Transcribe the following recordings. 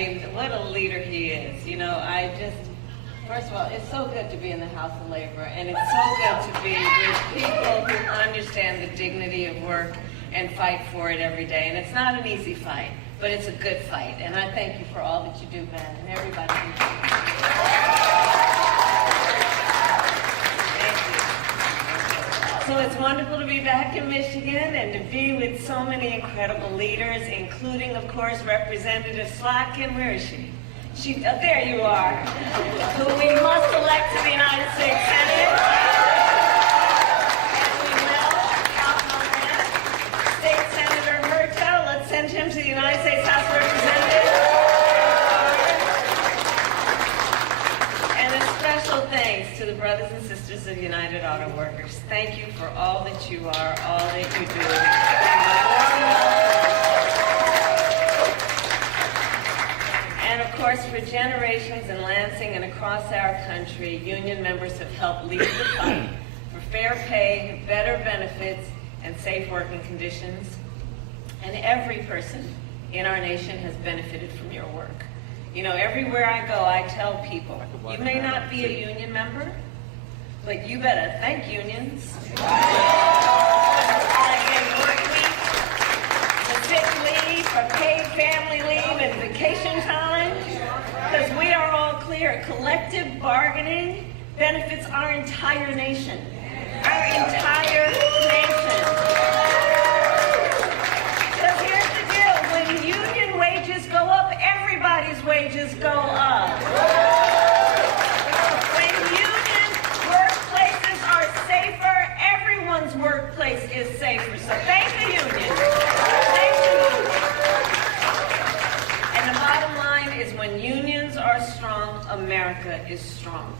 mean, what a leader he is. You know, first of all, it's so good to be in the House of Labor, and it's so good to be with people who understand the dignity of work and fight for it every day. And it's not an easy fight, but it's a good fight. And I thank you for all that you do, Ben, and everybody who Thank you. So it's wonderful to be back in Michigan and to be with so many incredible leaders, including, of course, Representative Slotkin. Where is she? There you are, who we must elect to the United States Senate. And we will, State Senator Hertel, let's send him to the United States House of Representatives. And a special thanks to the brothers and sisters of United Auto Workers. Thank you for all that you are, all that you do. And of course, for generations in Lansing and across our country, union members have helped lead the fight for fair pay, better benefits, and safe working conditions. And every person in our nation has benefited from your work. You know, everywhere I go, I tell people, you may not be a union member, but you better thank unions. Sick leave, for paid family leave, and vacation time, because we are all clear, collective bargaining benefits our entire nation. Our entire nation. Because here's the deal, when union wages go up, everybody's wages go up. When union workplaces are safer, everyone's workplace is safer. So thank the union. When unions are strong, America is strong.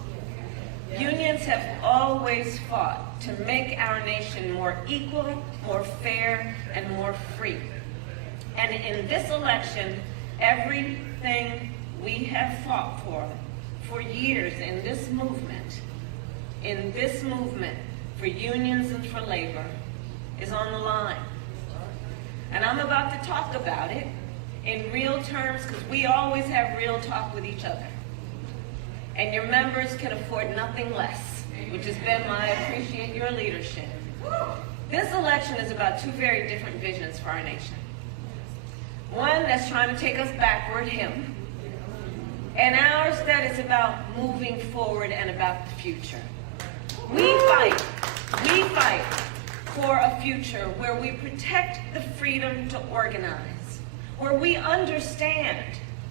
Unions have always fought to make our nation more equal, more fair, and more free. And in this election, everything we have fought for years in this movement for unions and for labor, is on the line. And I'm about to talk about it in real terms, because we always have real talk with each other. And your members can afford nothing less, which has been I appreciate your leadership. This election is about two very different visions for our nation. One that's trying to take us backward, him, and ours that is about moving forward and about the future. We fight for a future where we protect the freedom to organize, where we understand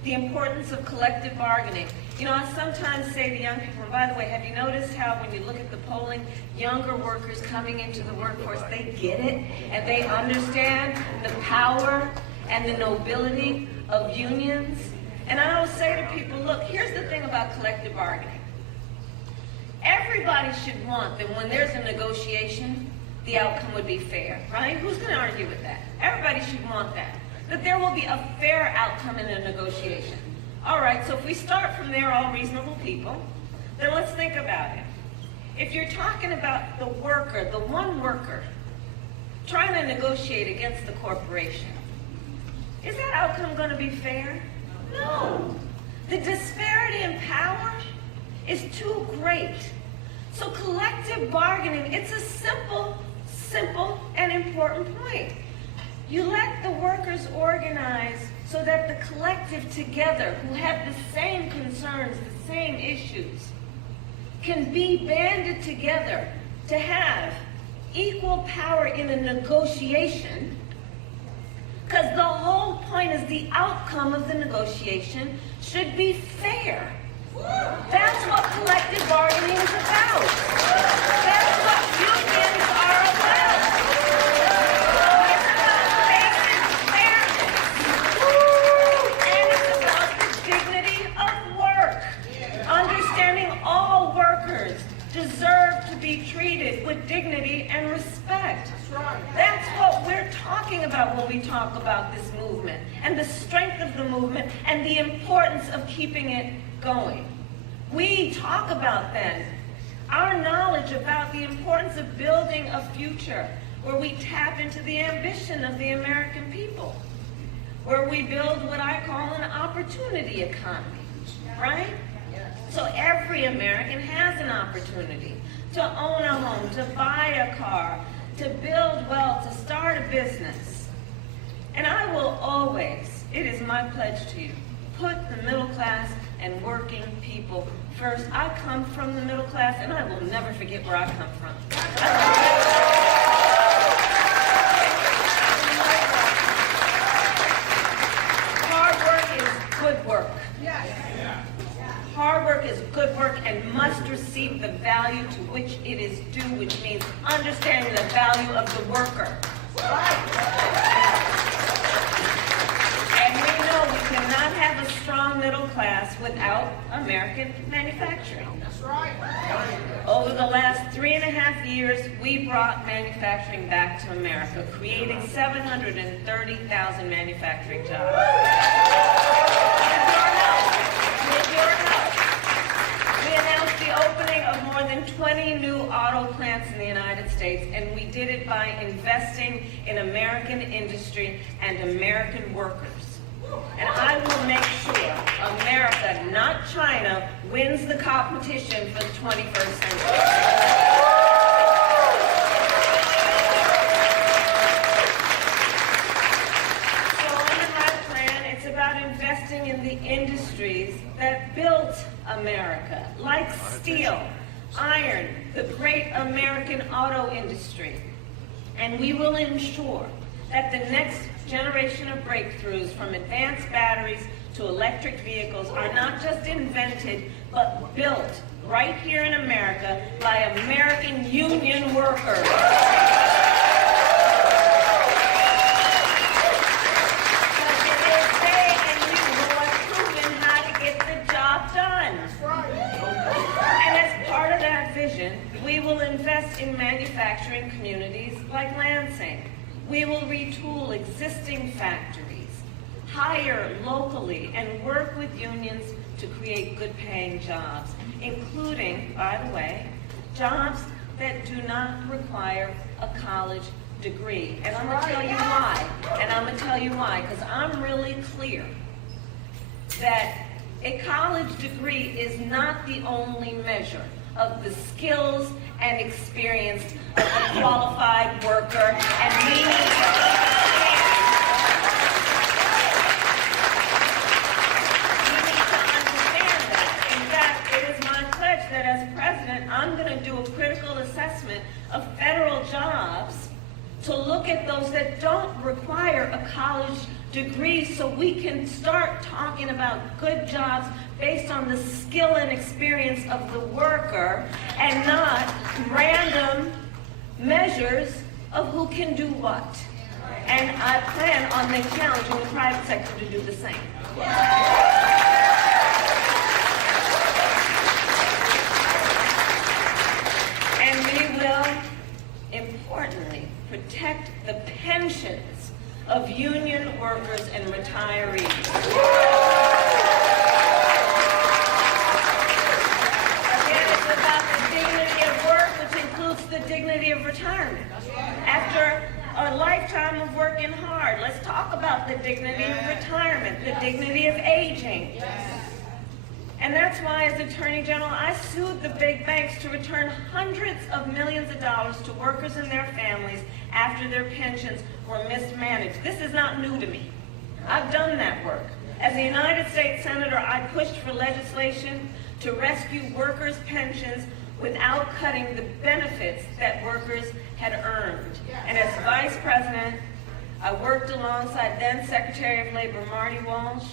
the importance of collective bargaining. You know, I sometimes say to young people, and by the way, have you noticed how when you look at the polling, younger workers coming into the workforce, they get it, and they understand the power and the nobility of unions? And I always say to people, look, here's the thing about collective bargaining. Everybody should want that when there's a negotiation, the outcome would be fair, right? Who's going to argue with that? Everybody should want that. That there will be a fair outcome in a negotiation. All right, so if we start from there, all reasonable people, then let's think about it. If you're talking about the worker, the one worker, trying to negotiate against the corporation, is that outcome going to be fair? No. The disparity in power is too great. So collective bargaining, it's a simple and important point. You let the workers organize so that the collective together, who have the same concerns, the same issues, can be banded together to have equal power in a negotiation, because the whole point is the outcome of the negotiation should be fair. That's what collective bargaining is about. That's what unions are about. It's about basic fairness. And it's about the dignity of work. Understanding all workers deserve to be treated with dignity and respect. That's what we're talking about when we talk about this movement, and the strength of the movement, and the importance of keeping it going. We talk about then our knowledge about the importance of building a future where we tap into the ambition of the American people, where we build what I call an opportunity economy, right? So every American has an opportunity to own a home, to buy a car, to build wealth, to start a business. And I will always, it is my pledge to you, put the middle class and working people first. I come from the middle class, and I will never forget where I come from. Hard work is good work. Hard work is good work and must receive the value to which it is due, which means understanding the value of the worker. And we know we cannot have a strong middle class without American manufacturing. That's right. Over the last 3.5 years, we brought manufacturing back to America, creating 730,000 manufacturing jobs. With your help, we announced the opening of more than 20 new auto plants in the United States, and we did it by investing in American industry and American workers. And I will make sure America, not China, wins the competition for the 21st century. So under my plan, it's about investing in the industries that built America, like steel, iron, the great American auto industry. And we will ensure that the next generation of breakthroughs, from advanced batteries to electric vehicles, are not just invented, but built right here in America by American union workers. Because it is they and you who have proven how to get the job done. And as part of that vision, we will invest in manufacturing communities like Lansing. We will retool existing factories, hire locally, and work with unions to create good-paying jobs, including, by the way, jobs that do not require a college degree. And I'm going to tell you why. And I'm going to tell you why, because I'm really clear that a college degree is not the only measure of the skills and experience of a qualified worker, and we need to understand that. In fact, it is my pledge that as president, I'm going to do a critical assessment of federal jobs to look at those that don't require a college degree, so we can start talking about good jobs based on the skill and experience of the worker, and not random measures of who can do what. And I plan on then challenging the private sector to do the same. And we will, importantly, protect the pensions of union workers and retirees. Again, it's about the dignity of work, which includes the dignity of retirement. After a lifetime of working hard, let's talk about the dignity of retirement, the dignity of aging. And that's why, as Attorney General, I sued the big banks to return hundreds of millions of dollars to workers and their families after their pensions were mismanaged. This is not new to me. I've done that work. As a United States Senator, I pushed for legislation to rescue workers' pensions without cutting the benefits that workers had earned. And as Vice President, I worked alongside then Secretary of Labor Marty Walsh,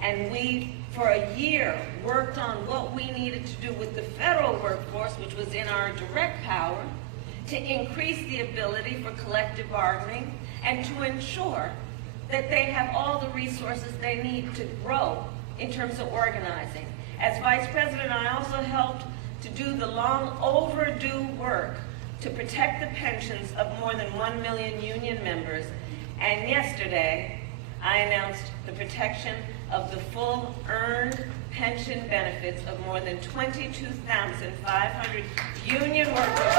and we, for a year, worked on what we needed to do with the federal workforce, which was in our direct power, to increase the ability for collective bargaining and to ensure that they have all the resources they need to grow in terms of organizing. As Vice President, I also helped to do the long overdue work to protect the pensions of more than 1 million union members. And yesterday, I announced the protection of the full earned pension benefits of more than 22,500 union workers.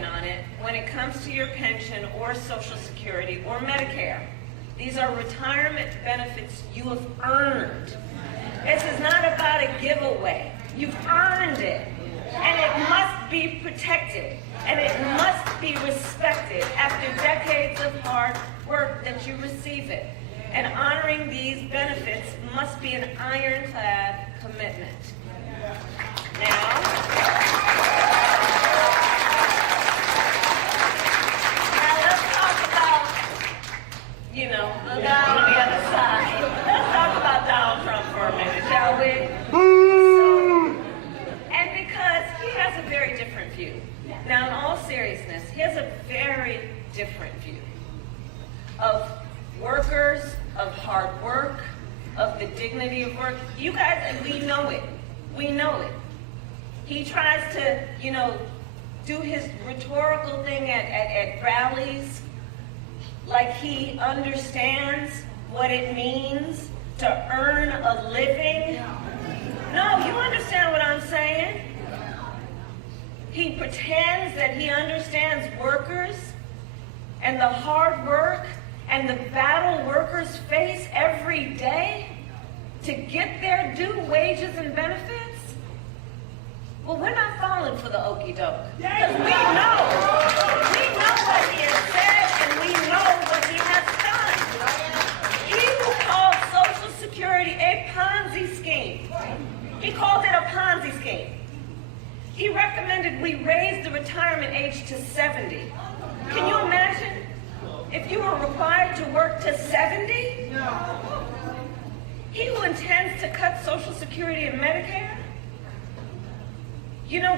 point on it when it comes to your pension or Social Security or Medicare. These are retirement benefits you have earned. This is not about a giveaway. You've earned it. And it must be protected. And it must be respected after decades of hard work that you receive it. And honoring these benefits must be an ironclad commitment. Now let's talk about, the guy on the other side. Let's talk about Donald Trump for a minute, shall we? And because he has a very different view. Now, in all seriousness, he has a very different view of workers, of hard work, of the dignity of work. You guys, and we know it. We know it. He tries to, do his rhetorical thing at rallies like he understands what it means to earn a living. No, you understand what I'm saying? He pretends that he understands workers and the hard work and the battle workers face every day to get their due wages and benefits. Well, we're not falling for the okie doke. Because we know what he has said and we know what he has done. He who called Social Security a Ponzi scheme. He called it a Ponzi scheme. He recommended we raise the retirement age to 70. Can you imagine if you were required to work to 70? He who intends to cut Social Security and Medicare?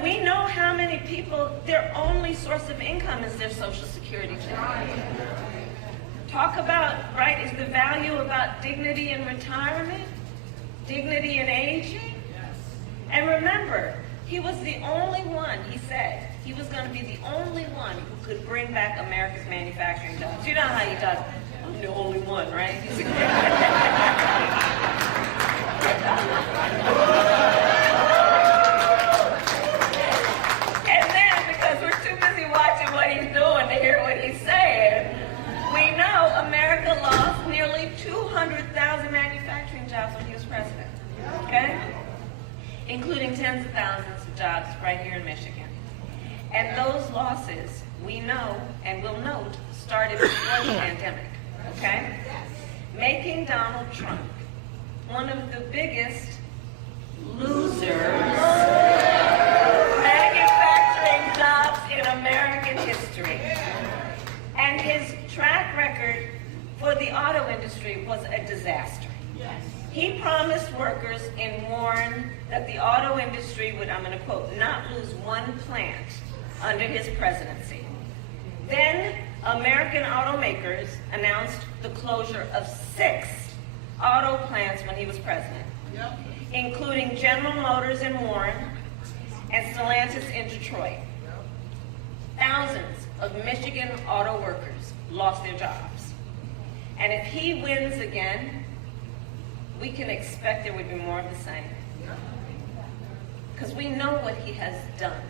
We know how many people, their only source of income is their Social Security check. Talk about, is the value about dignity in retirement? Dignity in aging? And remember, he was the only one, he said, he was going to be the only one who could bring back America's manufacturing jobs. You know how he does. I'm the only one, right? And then, because we're too busy watching what he's doing to hear what he's saying, we know America lost nearly 200,000 manufacturing jobs when he was president. Okay? Including tens of thousands of jobs right here in Michigan. And those losses, we know and will note, started before the pandemic, okay? Making Donald Trump one of the biggest losers manufacturing jobs in American history. And his track record for the auto industry was a disaster. He promised workers and warned that the auto industry would, I'm going to quote, not lose one plant under his presidency. Then American automakers announced the closure of 6 auto plants when he was president, including General Motors in Warren and Stellantis in Detroit. Thousands of Michigan auto workers lost their jobs. And if he wins again, we can expect there would be more of the same. Because we know what he has done.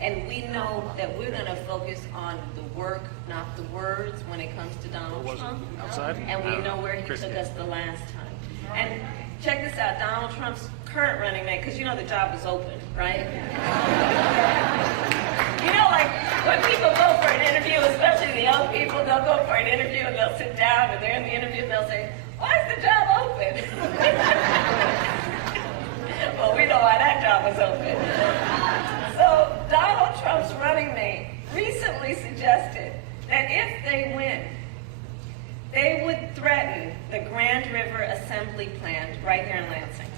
And we know that we're going to focus on the work, not the words, when it comes to Donald Trump. Outside? And we know where he took us the last time. And check this out, Donald Trump's current running mate, because the job is open, right? Like when people go for an interview, especially the young people, they'll go for an interview and they'll sit down and they're in the interview and they'll say, why is the job open? Well, we know why that job was open. So Donald Trump's running mate recently suggested that if they win, they would threaten the Grand River Assembly plant right here in Lansing.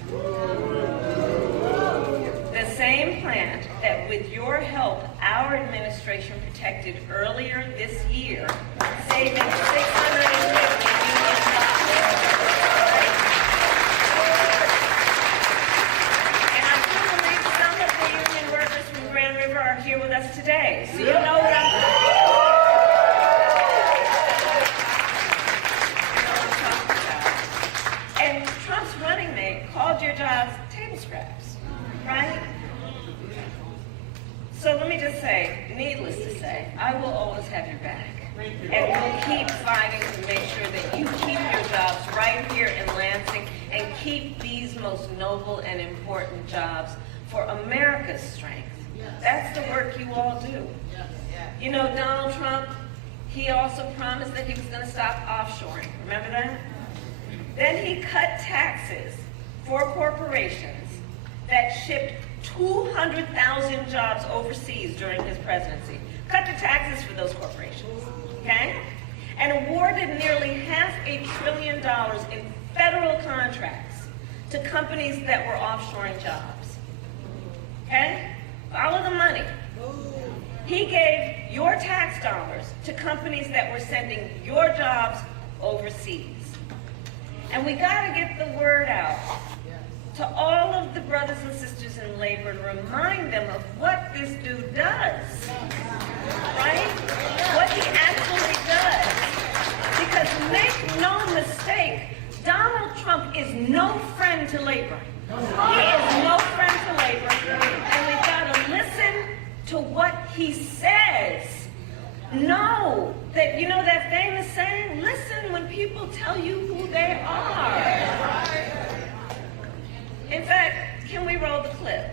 The same plant that, with your help, our administration protected earlier this year, saving $650 million. And I do believe some of the union workers from Grand River are here with us today. So you know what I'm talking about. And Trump's running mate called your jobs table scraps, right? So let me just say, needless to say, say, I will always have your back. And we'll keep fighting to make sure that you keep your jobs right here in Lansing and keep these most noble and important jobs for America's strength. That's the work you all do. You know, Donald Trump, he also promised that he was going to stop offshoring. Remember that? Then he cut taxes for corporations that shipped 200,000 jobs overseas during his presidency. Cut the taxes for those corporations, okay? And awarded nearly $500 billion in federal contracts to companies that were offshoring jobs, okay? Follow the money. He gave your tax dollars to companies that were sending your jobs overseas. And we got to get the word out to all of the brothers and sisters in labor and remind them of what this dude does, right? What he actually does. Because make no mistake, Donald Trump is no friend to labor. He is no friend to labor, and we've got to listen to what he says. Know that, you know that famous saying, listen when people tell you who they are. In fact, can we roll the clip?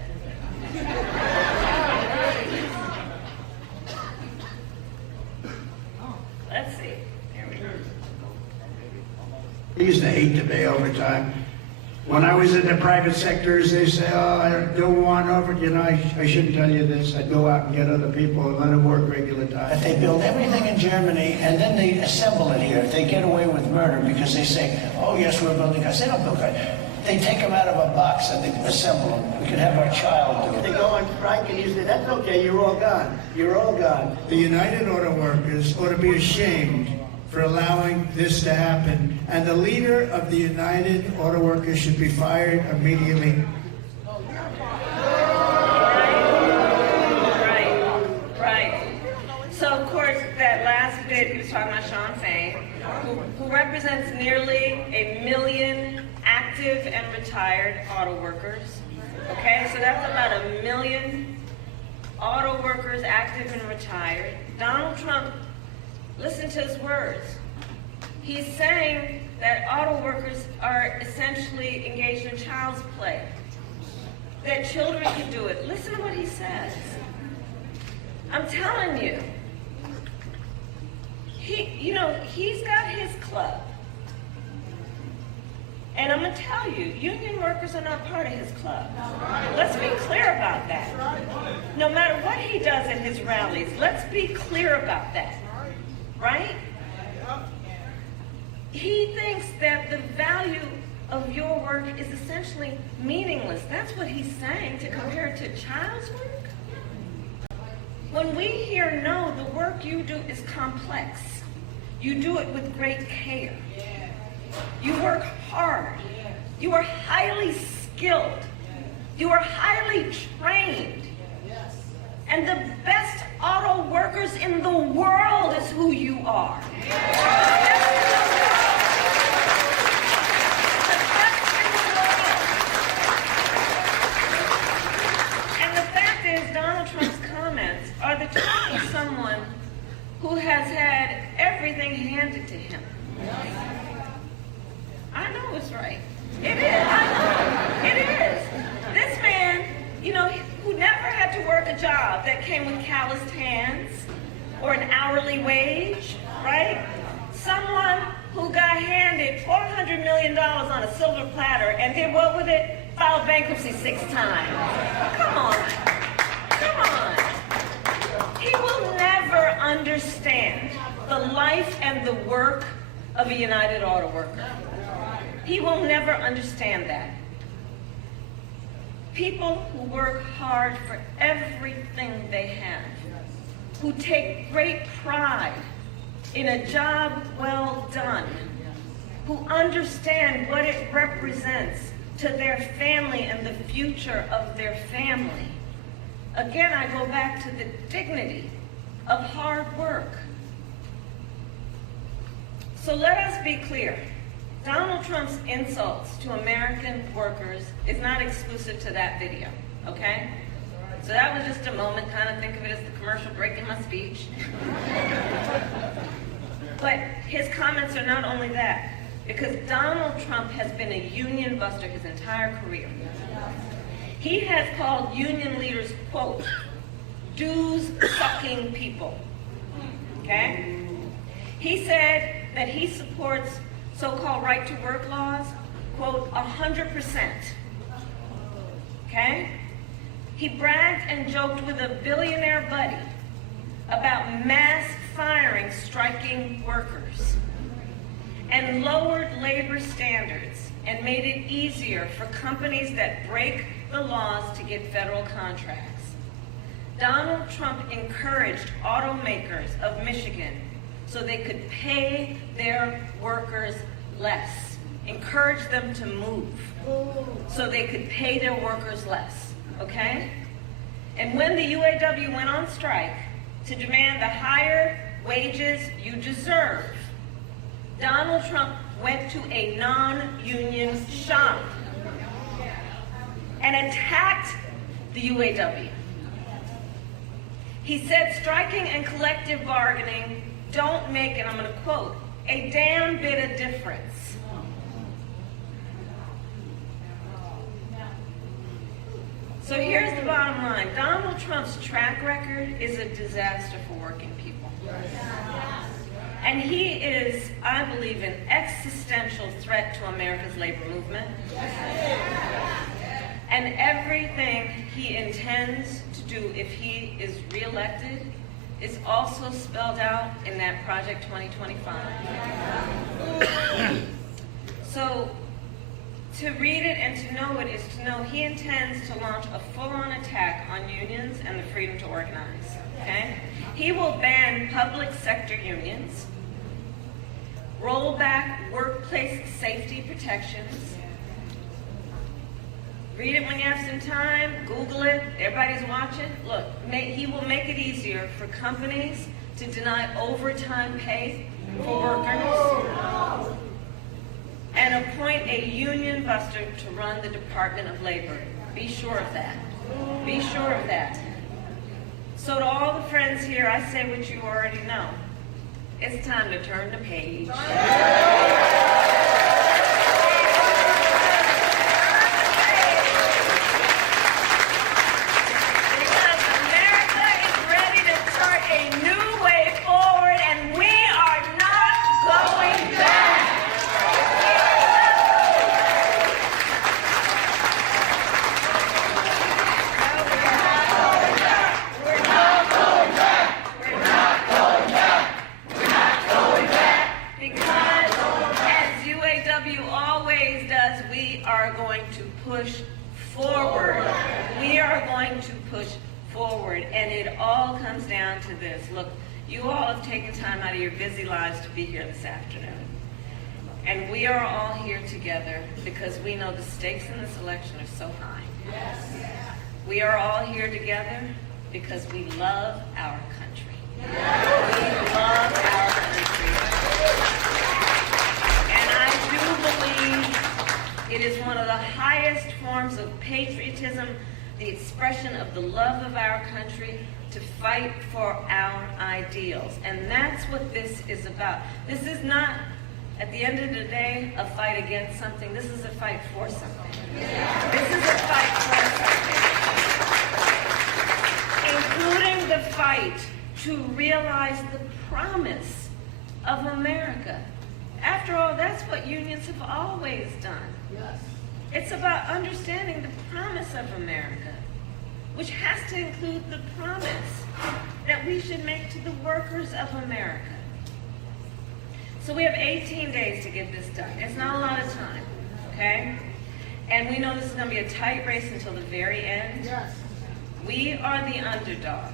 Let's see. Here we go. I used to hate to pay overtime. When I was in the private sectors, they say, oh, I don't want over. You know, I shouldn't tell you this. I'd go out and get other people and let them work regular time. But they build everything in Germany, and then they assemble it here. They get away with murder because they say, oh, yes, we're building guys. They don't build guys. They take them out of a box and they assemble them. We could have our child do it. They go on strike and you say, that's okay, you're all gone. You're all gone. The United Auto Workers ought to be ashamed for allowing this to happen. And the leader of the United Auto Workers should be fired immediately. Right. So, of course, that last bit, he was talking about Sean Fain, who represents nearly 1 million active and retired auto workers. Okay, so that's about 1 million auto workers, active and retired. Donald Trump, listen to his words. He's saying that auto workers are essentially engaged in child's play, that children can do it. Listen to what he says. I'm telling you, he's got his club. And I'm going to tell you, union workers are not part of his club. Let's be clear about that. No matter what he does at his rallies, let's be clear about that. Right? He thinks that the value of your work is essentially meaningless. That's what he's saying, to compare it to child's work. When we hear no, the work you do is complex. You do it with great care. You work hard. You are highly skilled. You are highly trained. And the best auto workers in the world is who you are. The best in the world. And the fact is, Donald Trump's comments are the talk of someone who has had everything handed to him. I know it's right. It is. I know. It is. This man, who never had to work a job that came with calloused hands or an hourly wage, right? Someone who got handed $400 million on a silver platter and did what with it? Filed bankruptcy 6 times. Come on. Come on. He will never understand the life and the work of a United Auto Worker. He will never understand that. People who work hard for everything they have, who take great pride in a job well done, who understand what it represents to their family and the future of their family. Again, I go back to the dignity of hard work. So let us be clear. Donald Trump's insults to American workers is not exclusive to that video, okay? So that was just a moment, kind of think of it as the commercial break in my speech. But his comments are not only that, because Donald Trump has been a union buster his entire career. He has called union leaders, quote, dues-sucking people, okay? He said that he supports so-called right-to-work laws, quote, 100%, okay? He bragged and joked with a billionaire buddy about mass firing striking workers and lowered labor standards and made it easier for companies that break the laws to get federal contracts. Donald Trump encouraged automakers of Michigan so they could pay their workers less, encouraged them to move so they could pay their workers less, okay? And when the UAW went on strike to demand the higher wages you deserve, Donald Trump went to a non-union shop and attacked the UAW. He said striking and collective bargaining don't make, and I'm going to quote, a damn bit of difference. So here's the bottom line. Donald Trump's track record is a disaster for working people. And he is, I believe, an existential threat to America's labor movement. And everything he intends to do if he is reelected is also spelled out in that Project 2025. So to read it and to know it is to know he intends to launch a full-on attack on unions and the freedom to organize. Okay? He will ban public sector unions, roll back workplace safety protections. Read it when you have some time, Google it, everybody's watching. Look, he will make it easier for companies to deny overtime pay for workers and appoint a union buster to run the Department of Labor. Be sure of that. Be sure of that. So to all the friends here, I say what you already know. It's time to turn the page. Push forward. We are going to push forward, and it all comes down to this. Look, you all have taken time out of your busy lives to be here this afternoon, and we are all here together because we know the stakes in this election are so high. Yes. We are all here together because we love our country. Yes. We love our country, and I do believe it is one of the highest forms of patriotism, the expression of the love of our country, to fight for our ideals. And that's what this is about. This is not, at the end of the day, a fight against something. This is a fight for something. This is a fight for something. Including the fight to realize the promise of America. After all, that's what unions have always done. Yes. It's about understanding the promise of America, which has to include the promise that we should make to the workers of America. So we have 18 days to get this done. It's not a lot of time, okay? And we know this is going to be a tight race until the very end. Yes. We are the underdog.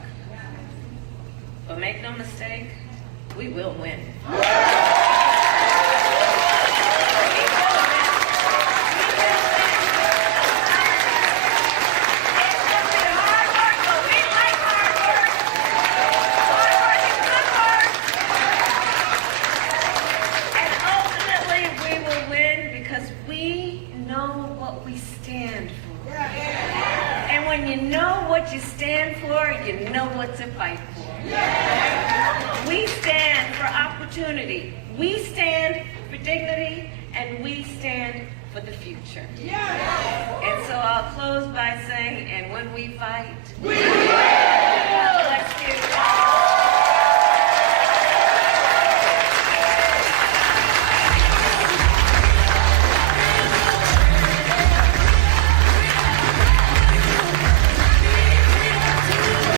But make no mistake, we will win. Stand what to fight for. We stand for opportunity. We stand for dignity, and we stand for the future. And so I'll close by saying, and when we fight, we win!